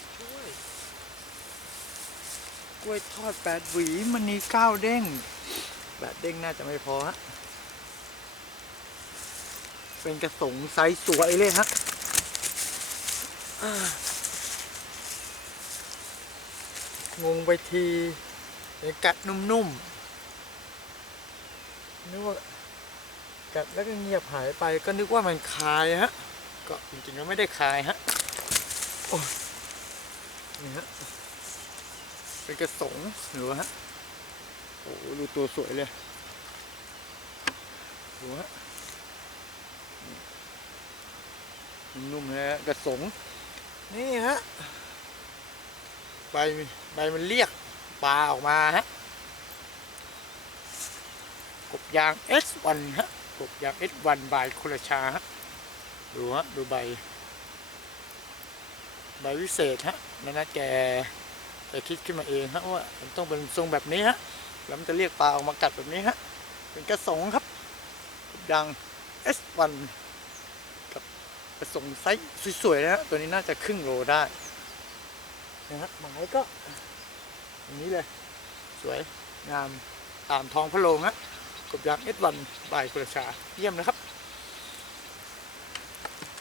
กด้วยกล้วยทอดแปดหวีมันนี้เก้าเด้งแปดเด้งน่าจะไม่พอฮะเป็นกระสงไซส์สวยเลยฮะงงไปทีกัดนุ่มๆนึกว่ากัดแล้วก็เงียบหายไปก็นึกว่ามันคายฮะ ก็จริงๆก็ไม่ได้คายฮะโอ้ นี่ฮะ เป็นกระสงหรือฮะ โอ้ดูตัวสวยเลยดูฮะนุ่มฮะกระสง นี่ฮะ ใบใบมันเรียกปลาออกมาฮะ กบยาง S1 ฮะ กบยาง S1 บายคุรชาฮะ ดูฮะ ดูใบ ใบวิเศษฮะนั่นนะแกแกคิดขึ้นมาเองฮะว่ามันต้องเป็นทรงแบบนี้ฮะแล้วมันจะเรียกปลาออกมากัดแบบนี้ฮะเป็นกระสงครับกบยาง S1 กระสงไซส์สวยๆนะฮะตัวนี้น่าจะครึ่งโลได้นะฮะหมายก็อย่างนี้เลยสวยงามตามท้องพระโรงฮะกบยางเอสวันบายกุลชาเยี่ยมนะครับ